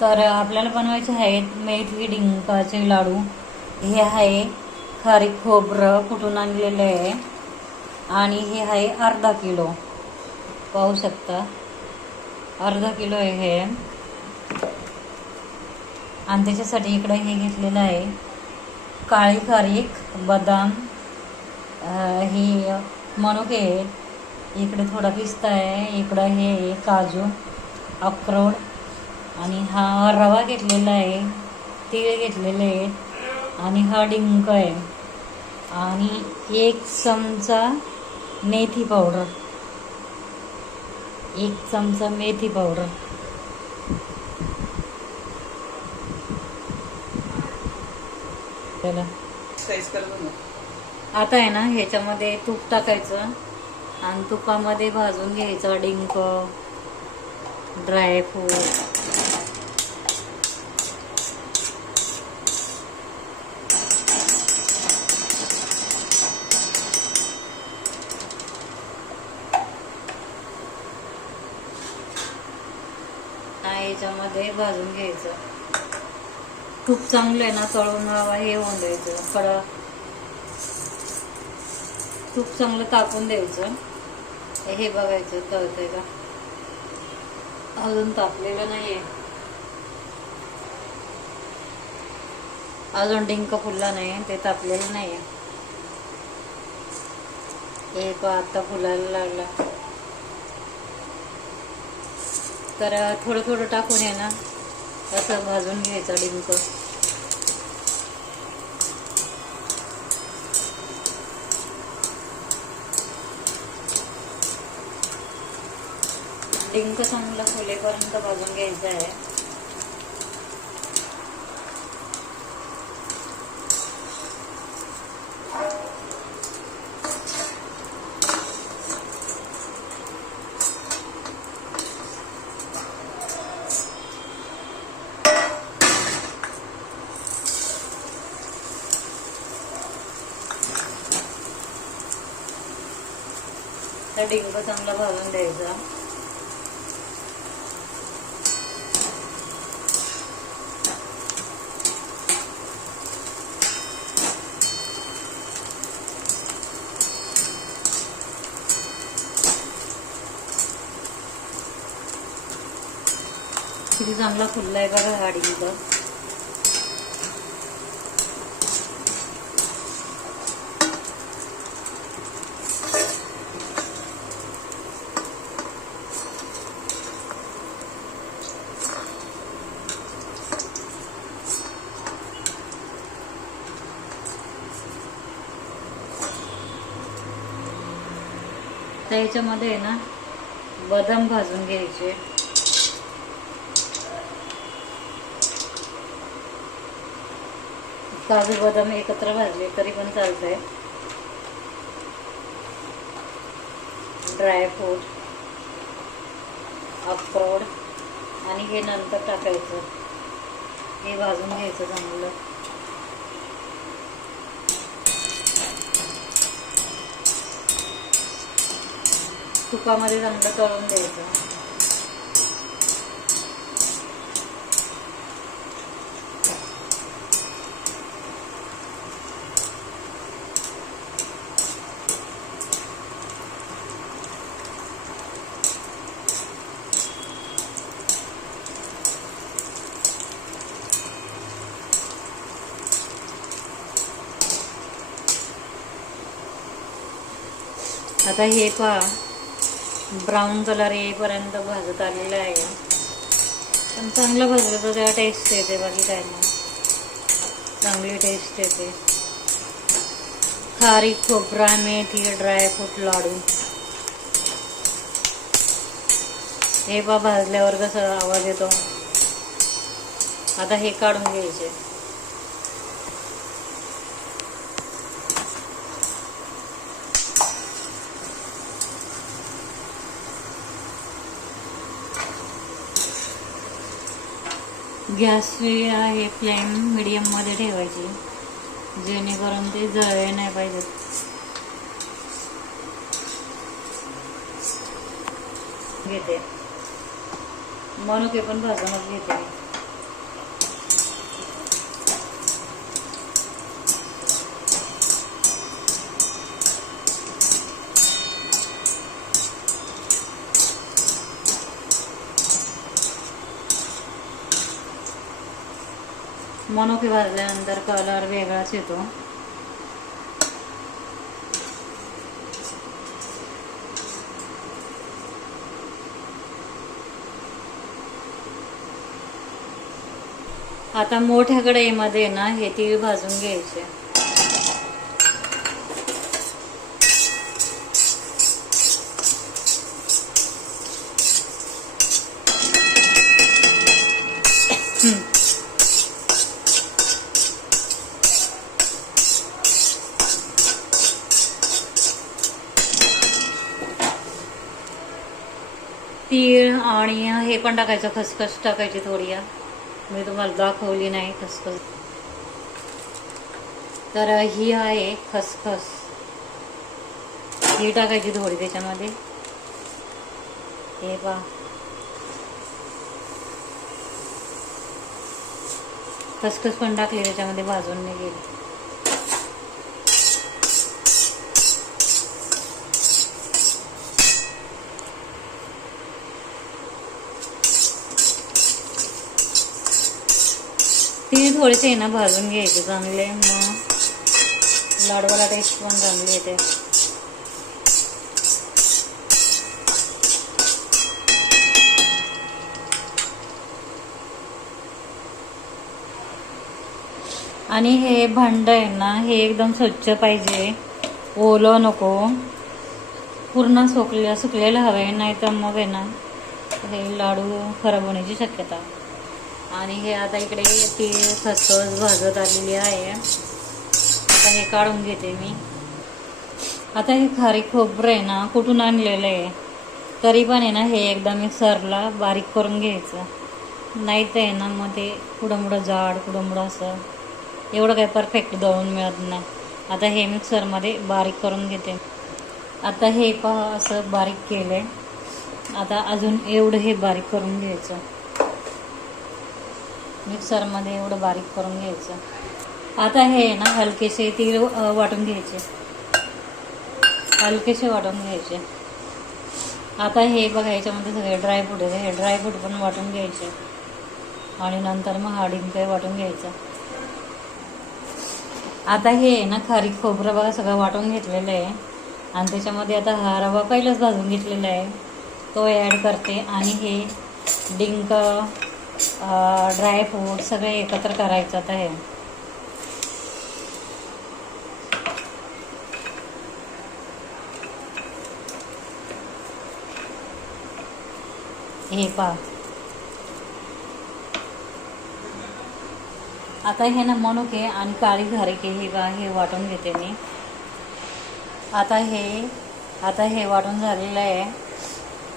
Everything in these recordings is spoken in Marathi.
तर आपल्याला बनवायचे आहेत मेथी डिंकाचे लाडू। हे आहे खारीक खोबरं कुटून आणलेलं आहे आणि हे आहे अर्धा किलो, पाहू शकता अर्धा किलो आहे हे। आणि त्याच्यासाठी इकडे हे घेतलेलं आहे काळी खारीक, बदाम, ही मनुके आहे, इकडे थोडा पिस्ता आहे, इकडं हे काजू, अक्रोड आणि हा रवा घेतलेला आहे, तीळ घेतलेले आहेत आणि हा डिंक आहे आणि 1 चमचा मेथी पावडर, 1 चमचा मेथी पावडर। आता आहे ना ह्याच्यामध्ये तूप टाकायचं आणि तुपामध्ये भाजून घ्यायचं डिंक, ड्रायफ्रूट, याच्यामध्ये भाजून घ्यायचं। तूप चांगलं आहे ना तळून हे होऊन द्यायचं, तूप चांगलं तापून द्यायचं। हे बघायचं तळतंय का, अजून तापलेलं नाहीये, अजून डिंक फुलला नाही, ते तापलेलं नाहीये। हे आता फुलायला लागला, तर थोडं थोडं टाकून आहे ना असं भाजून घ्यायचं डिंक। डिंक चांगला फुलेपर्यंत भाजून घ्यायचं आहे। तर डिंक चांगला भाजून द्यायचा। किती चांगला फुलला आहे बघा हा डिंक। तर याच्यामध्ये आहे ना बदाम भाजून घ्यायचे, काजू बदाम एकत्र भाजले तरी पण चालतंय, ड्रायफ्रूट, अक्रोड आणि हे नंतर टाकायचं। हे भाजून घ्यायचं चांगलं। तुपामध्ये चांगलं तळून द्यायचं। आता हे पहा ब्राऊन कलर येईपर्यंत भाजत आलेलं आहे, पण चांगलं भाजलं तर त्याला टेस्ट येते, बाकी काय नाही, चांगली टेस्ट येते। खारीक, खोबरा, मेथी, ड्रायफ्रूट लाडू हे पहा भाजल्यावर कसं आवाज येतो। आता हे काढून घ्यायचे। गॅसची आहे फ्लेम मीडियममध्ये ठेवायची, जेणेकरून ते जळले नाही पाहिजेत। घेते मनुके पण भाजूनच घेते। मनुके भाजल्यानंतर कलर वेगळाच येतो. आता मोठ्या कढईमध्ये ना हे तीळ भाजून घ्यायचे. तीळ आणि हे पण टाकायचं, खसखस टाकायची थोडी. मी तुम्हाला दाखवली नाही खसखस. तर ही आहे खसखस, ही टाकायची थोडी त्याच्यामध्ये. हे पहा, खसखस पण टाकली त्याच्यामध्ये, भाजून नाही गेली. तीळ थोडेसे ना भाजून घ्यायचे चांगले, मग लाडवाला टेस्ट पण चांगली येते. आणि हे भांड आहे ना, हे एकदम स्वच्छ पाहिजे, ओलं नको, पूर्ण सुकलेलं हवं, नाही तर मग आहे ना हे लाडू खराब होण्याची शक्यता. आणि हे आता इकडे तीळ खसखस भाजत आलेली आहे. आता हे काढून घेते मी. आता हे खारीक खोबरं आहे ना, कुठून आणलेलं आहे तरी पण आहे ना, हे एकदा मिक्सरला बारीक करून घ्यायचं. नाही तर आहे ना मग ते कुडमुडं जाड, कुडमुडं असं एवढं काही परफेक्ट दळून मिळत नाही. आता हे मिक्सरमध्ये बारीक करून घेते. आता हे पहा असं बारीक केलंय. आता अजून एवढं हे बारीक करून घ्यायचं, मिक्सरमध्ये एवढं बारीक करून घ्यायचं. आता हे ना हलकेसे तीळ वाटून घ्यायचे, हलकेसे वाटून घ्यायचे. आता हे बघा, याच्यामध्ये सगळे ड्रायफ्रूट आहे, हे ड्रायफ्रूट पण वाटून घ्यायचे. आणि नंतर मग हा डिंक वाटून घ्यायचा. आता हे ना खारीक खोबरं बघा सगळं वाटून घेतलेलं आहे. आणि त्याच्यामध्ये आता हा रवा पहिलाच भाजून घेतलेला आहे, तो ॲड करते. आणि हे डिंक, ड्रायफ्रूट सगळे एकत्र करायचं. आता हे पहा, आता हे ना मनुके आणि काळी खारीक हे वाटून घेते मी. आता हे वाटून झालेलं आहे.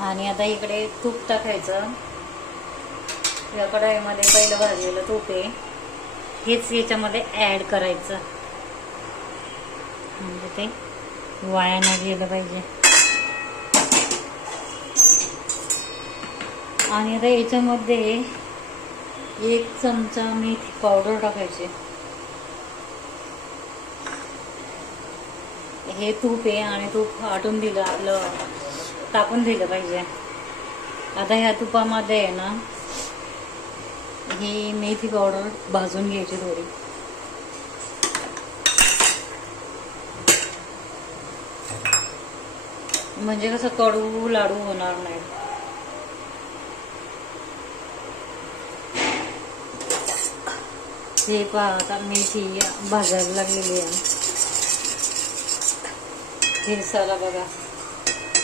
आणि आता इकडे तूप टाकायचं. या कढईमध्ये पहिलं भाजलेलं तूप आहे, हेच याच्यामध्ये ॲड करायचं, म्हणजे ते वाया नाही गेलं पाहिजे. आणि आता याच्यामध्ये 1 चमचा मेथी पावडर टाकायची. हे तूप आहे आणि तूप आटून दिलं, आपलं तापून दिलं पाहिजे. आता ह्या तुपामध्ये आहे ना ही मेथी पावडर भाजून घ्यायची थोडी. म्हणजे कसं कडू लाडू होणार नाही. हे पहा, आता मेथी भाजायला लागलेली आहे. हे साला बघा,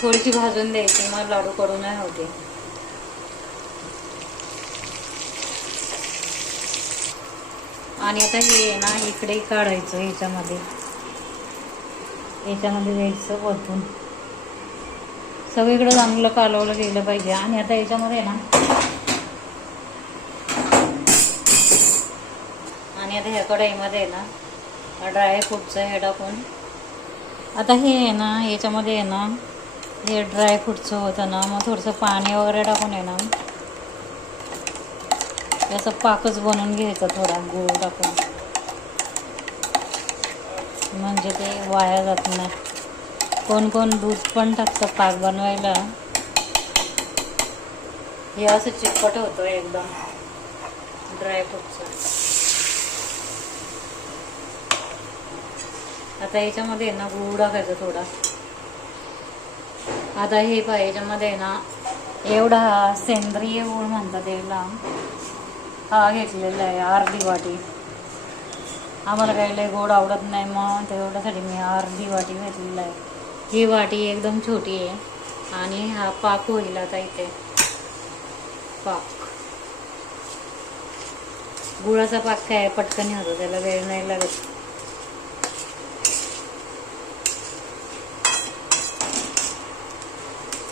थोडीशी भाजून द्यायची, मग लाडू कडू नाही होते. आणि आता हे ना इकडे काढायचं, याच्यामध्ये द्यायचं वरतून. सगळीकडे चांगलं कालवलं गेलं पाहिजे. आणि आता याच्यामध्ये ना, आणि आता ह्या कढईमध्ये ना ड्रायफ्रूटचं हे टाकून, आता हे आहे ना याच्यामध्ये आहे ना हे ड्रायफ्रूटचं होतं ना, मग थोडंसं पाणी वगैरे टाकून आहे ना याचा पाकच बनवून घ्यायचा, थोडा गूळ टाकून, म्हणजे ते वाया जात नाही. कोण कोण दूध पण टाकतं पाक बनवायला. हे असं चिकट होतं एकदम ड्रायफ्रूटचं. आता याच्यामध्ये ना गूळ टाकायचा थोडा. आता हे पहा, याच्यामध्ये ना एवढा सेंद्रिय गूळ म्हणतात याला, हा घेतलेला आहे अर्धी वाटी. आम्हाला काही लय गोड आवडत नाही, मग तेवढ्यासाठी मी अर्धी वाटी घेतलेला आहे. ही वाटी एकदम छोटी आहे. आणि हा पाक होईल आता इथे. पाक, गुळाचा पाक काय पटकन होतो, त्याला वेळ नाही लागत.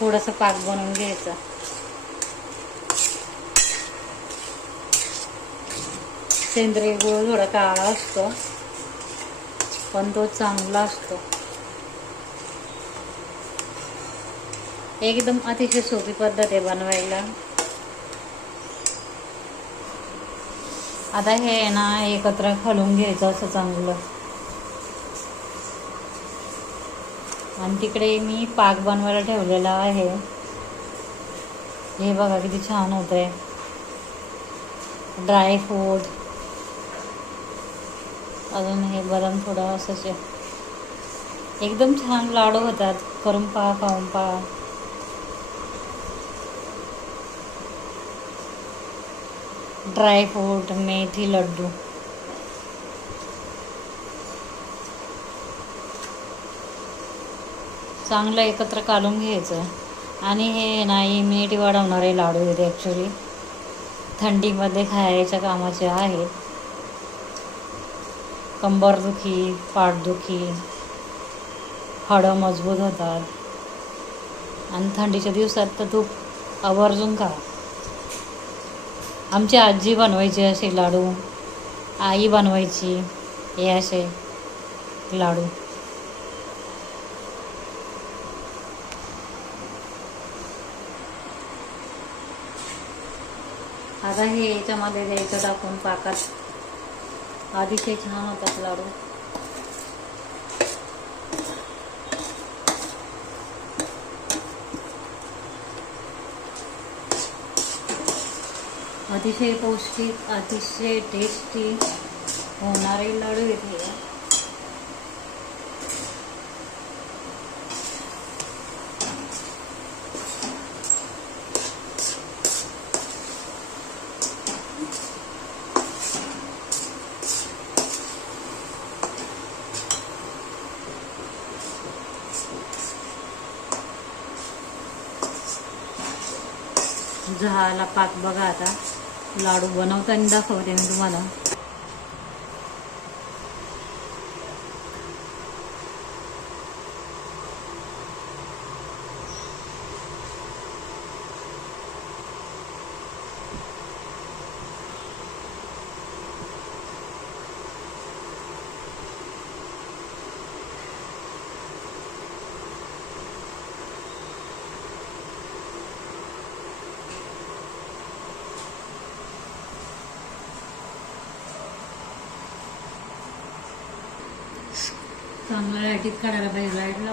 थोडासा पाक बनवून घ्यायचा. सेंद्रिय गुळ थोडा काळा असतो, पण तो चांगला असतो. एकदम अतिशय सोपी पद्धत आहे बनवायला. आता हे ना एकत्र घालून घ्यायचं असं चांगलं. आणि तिकडे मी पाक बनवायला ठेवलेला आहे. हे बघा किती छान होत आहे. ड्रायफ्रूट, अजून हे बदाम थोडं असंच आहे. एकदम छान लाडू होतात. करून पहा, खाऊन पहा. ड्रायफ्रूट, मेथी लड्डू. चांगलं एकत्र काढून घ्यायचं. आणि हे ना इम्युनिटी वाढवणारे लाडू आहेत ॲक्च्युली. थंडीमध्ये खायच्या कामाचे आहेत. कंबरदुखी, पाठदुखी, हाडं मजबूत होतात. आणि थंडीच्या दिवसात तर तूप आवर्जून खा. आमची आजी बनवायची असे लाडू, आई बनवायची हे असे लाडू. आता हे याच्यामध्ये द्यायचं टाकून पाकात. अतिशय छान होतात लाडू. अतिशय पौष्टिक, अतिशय टेस्टी होणारे लाडू येते. झाला पाक बघा. आता लाडू बनवताना दाखवते मी तुम्हाला. चांगलं लाईटीत काढायला पाहिजे. लाईटला